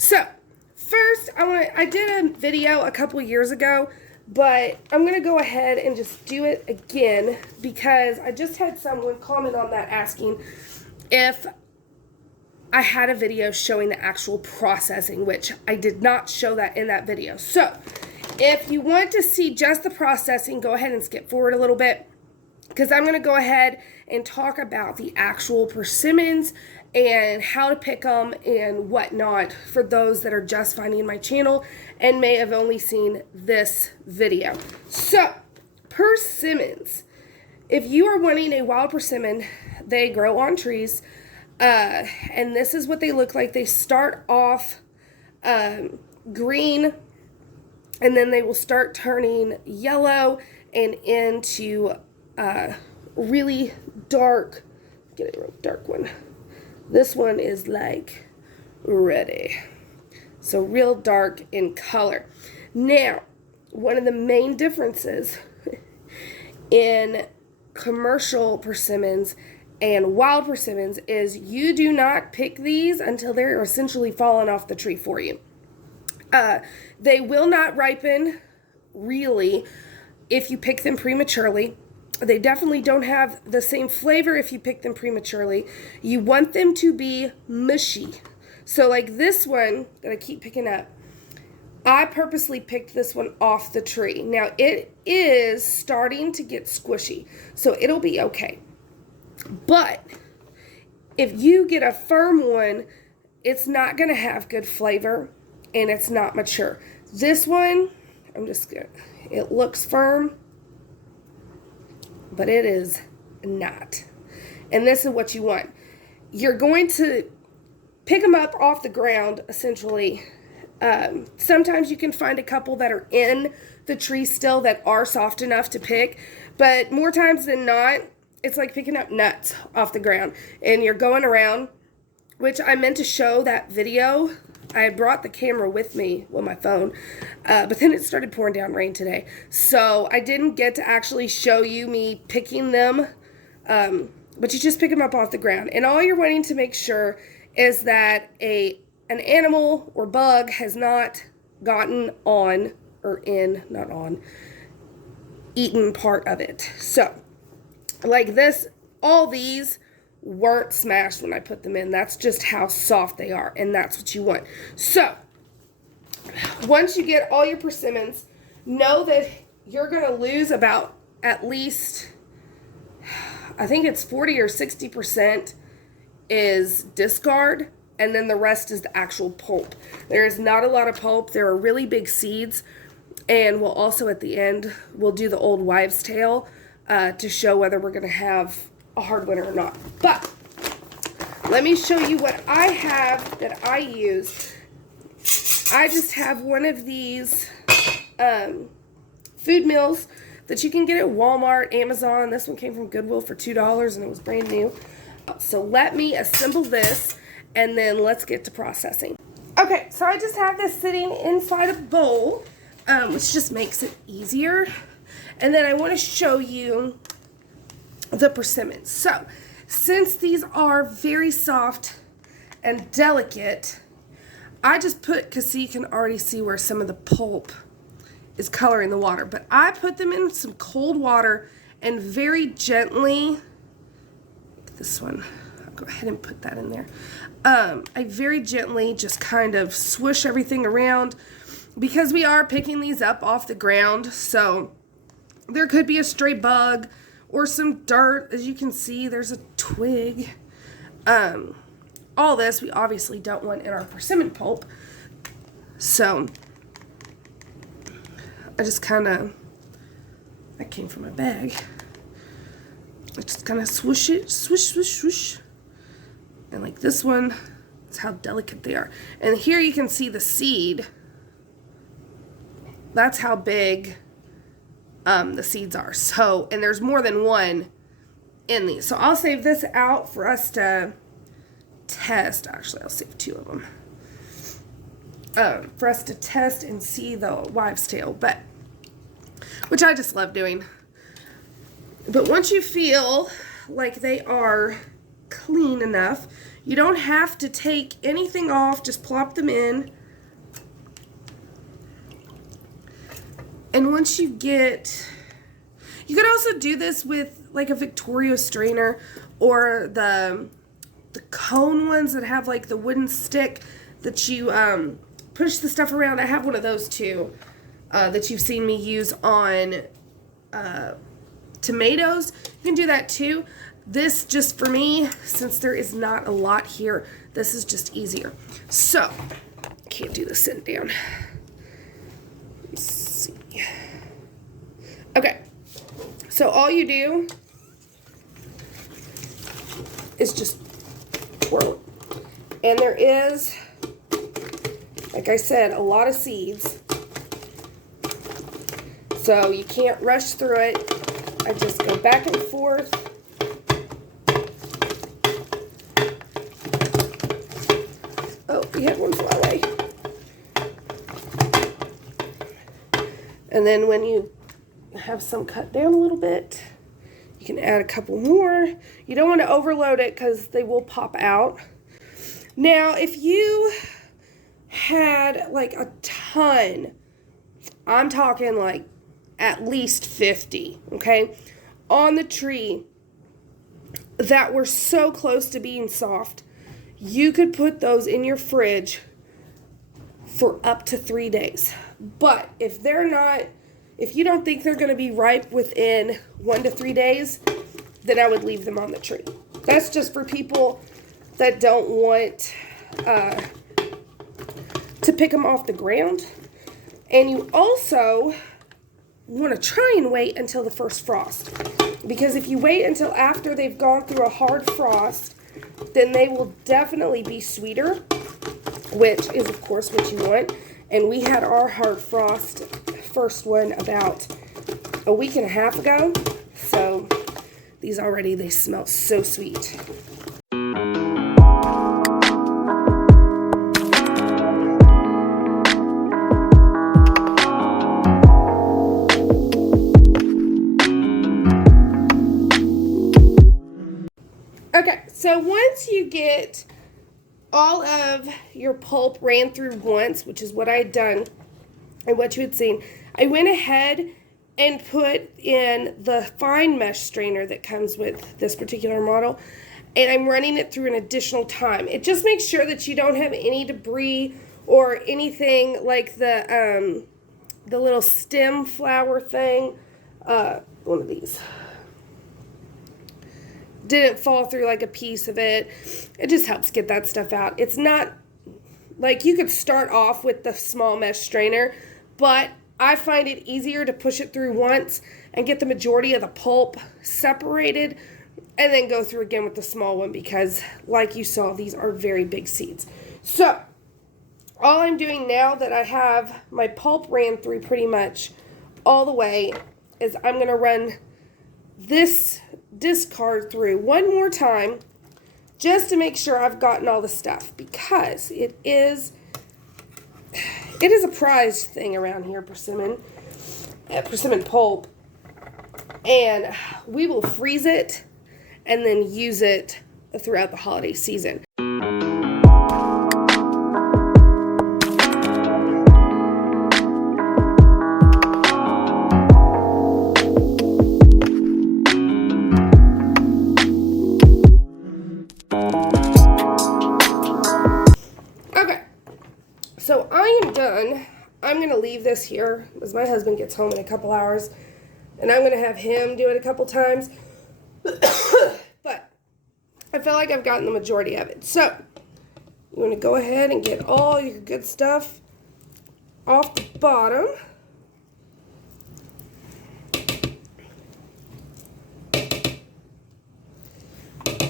So, first, I did a video a couple years ago, but I'm going to go ahead and just do it again because I just had someone comment on that asking if I had a video showing the actual processing, which I did not show that in that video. So, if you want to see just the processing, go ahead and skip forward a little bit because I'm going to go ahead and talk about the actual persimmons and how to pick them and whatnot for those that are just finding my channel and may have only seen this video. So, persimmons. If you are wanting a wild persimmon, they grow on trees, and this is what they look like. They start off green, and then they will start turning yellow and into really dark. Get a real dark one. This one is like ready. So real dark in color. Now, one of the main differences in commercial persimmons and wild persimmons is you do not pick these until they're essentially falling off the tree for you. They will not ripen, really, if you pick them prematurely. They definitely don't have the same flavor if you pick them prematurely. You want them to be mushy. So like this one that I keep picking up, I purposely picked this one off the tree. Now it is starting to get squishy, so it'll be okay. But if you get a firm one, it's not going to have good flavor and it's not mature. This one, it looks firm, but it is not. And this is what you want. You're going to pick them up off the ground, essentially. Sometimes you can find a couple that are in the tree still that are soft enough to pick, but more times than not, it's like picking up nuts off the ground. And you're going around, which I meant to show that video. I brought the camera with me with my phone, but then it started pouring down rain today. So I didn't get to actually show you me picking them, but you just pick them up off the ground. And all you're wanting to make sure is that an animal or bug has not gotten on, or in, not on, eaten part of it. So, like this, all these weren't smashed when I put them in. That's just how soft they are, and that's what you want. So, once you get all your persimmons, know that you're going to lose about at least, I think it's 40 or 60% is discard, and then the rest is the actual pulp. There is not a lot of pulp. There are really big seeds, and we'll also at the end, we'll do the old wives' tale to show whether we're going to have a hard winter or not. But let me show you what I have that I use. I just have one of these food meals that you can get at Walmart, Amazon. This one came from Goodwill for $2 and it was brand new. So let me assemble this and then let's get to processing. Okay, so I just have this sitting inside a bowl, which just makes it easier. And then I want to show you the persimmons. So, since these are very soft and delicate, I just put, because you can already see where some of the pulp is coloring the water, but I put them in some cold water and very gently, this one, I'll go ahead and put that in there. I very gently just kind of swoosh everything around because we are picking these up off the ground, so there could be a stray bug or some dirt. As you can see, there's a twig. All this we obviously don't want in our persimmon pulp. So I just kind of, that came from my bag. I just kind of swoosh it, swoosh, swoosh, swoosh. And like this one, that's how delicate they are. And here you can see the seed. That's how big the seeds are. So, and there's more than one in these. So I'll save this out for us to test. Actually, I'll save two of them. For us to test and see the wives' tale, which I just love doing. But once you feel like they are clean enough, You don't have to take anything off, just plop them in. And once you get, you could also do this with like a Victoria strainer or the cone ones that have like the wooden stick that you push the stuff around. I have one of those too that you've seen me use on tomatoes. You can do that too. This, just for me, since there is not a lot here, this is just easier. So, can't do this sitting down. Let's see. Okay, so all you do is just twirl. And there is, like I said, a lot of seeds. So you can't rush through it. I just go back and forth. Oh, we had one fly away. And then when you have some cut down a little bit, you can add a couple more. You don't want to overload it because they will pop out. Now, if you had like a ton, I'm talking like at least 50, okay, on the tree that were so close to being soft, you could put those in your fridge for up to 3 days. But if they're not, if you don't think they're going to be ripe within 1 to 3 days, then I would leave them on the tree. That's just for people that don't want to pick them off the ground. And you also want to try and wait until the first frost. Because if you wait until after they've gone through a hard frost, then they will definitely be sweeter, which is, of course, what you want. And we had our hard frost first one about a week and a half ago. So these already, they smell so sweet. Okay, so once you get all of your pulp ran through once, which is what I had done and what you had seen, I went ahead and put in the fine mesh strainer that comes with this particular model, and I'm running it through an additional time. It just makes sure that you don't have any debris or anything like the little stem flower thing, one of these didn't fall through like a piece of it. It just helps get that stuff out. It's not like you could start off with the small mesh strainer, but I find it easier to push it through once and get the majority of the pulp separated and then go through again with the small one because, like you saw, these are very big seeds. So all I'm doing now that I have my pulp ran through pretty much all the way is I'm going to run this discard through one more time just to make sure I've gotten all the stuff, because it is a prized thing around here, persimmon pulp, and we will freeze it and then use it throughout the holiday season. So I am done. I'm going to leave this here as my husband gets home in a couple hours, and I'm going to have him do it a couple times. But I feel like I've gotten the majority of it. So you want to go ahead and get all your good stuff off the bottom.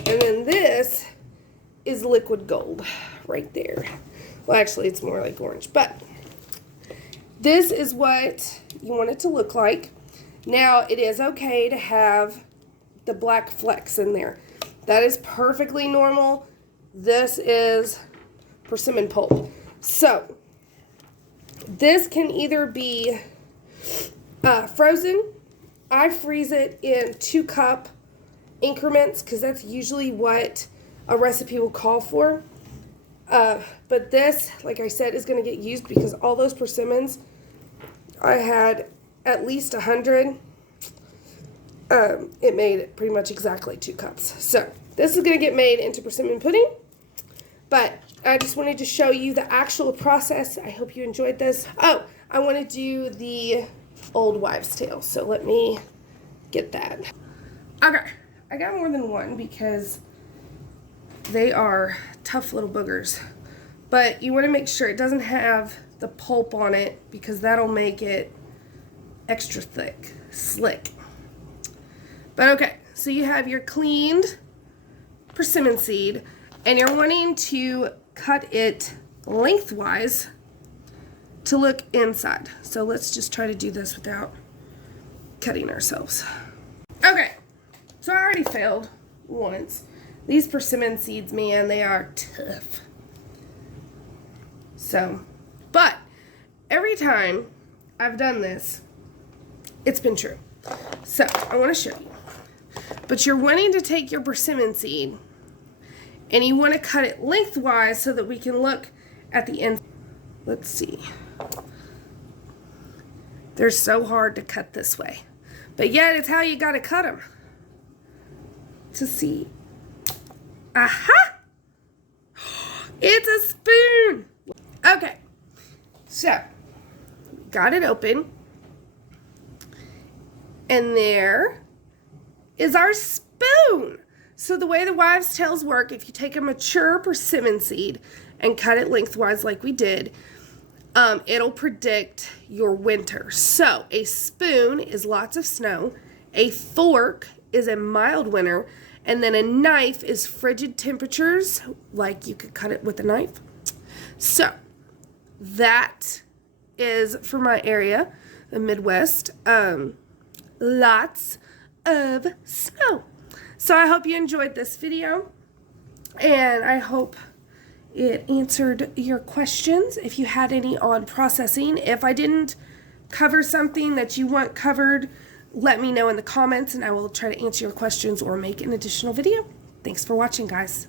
And then this is liquid gold right there. Well, actually, it's more like orange, but this is what you want it to look like. Now, it is okay to have the black flecks in there. That is perfectly normal. This is persimmon pulp. So, this can either be frozen. I freeze it in 2-cup increments because that's usually what a recipe will call for. But this, like I said, is going to get used because all those persimmons, I had at least 100. It made pretty much exactly 2 cups. So this is going to get made into persimmon pudding. But I just wanted to show you the actual process. I hope you enjoyed this. Oh, I want to do the old wives' tale. So let me get that. Okay, I got more than one because they are tough little boogers. But you want to make sure it doesn't have the pulp on it because that'll make it extra thick, slick. But okay, so you have your cleaned persimmon seed and you're wanting to cut it lengthwise to look inside. So let's just try to do this without cutting ourselves. Okay, so I already failed once. These persimmon seeds, man, they are tough. So, but every time I've done this, it's been true. So, I want to show you. But you're wanting to take your persimmon seed and you want to cut it lengthwise so that we can look at the end. Let's see. They're so hard to cut this way. But yet, it's how you got to cut them. To see. Aha! It's a spoon! Okay. So, got it open. And there is our spoon. So the way the wives' tales work, if you take a mature persimmon seed and cut it lengthwise like we did, it'll predict your winter. So a spoon is lots of snow, a fork is a mild winter, and then a knife is frigid temperatures, like you could cut it with a knife. So that is for my area, the Midwest. Lots of snow. So I hope you enjoyed this video, and I hope it answered your questions if you had any on processing. If I didn't cover something that you want covered, let me know in the comments and I will try to answer your questions or make an additional video. Thanks for watching, guys.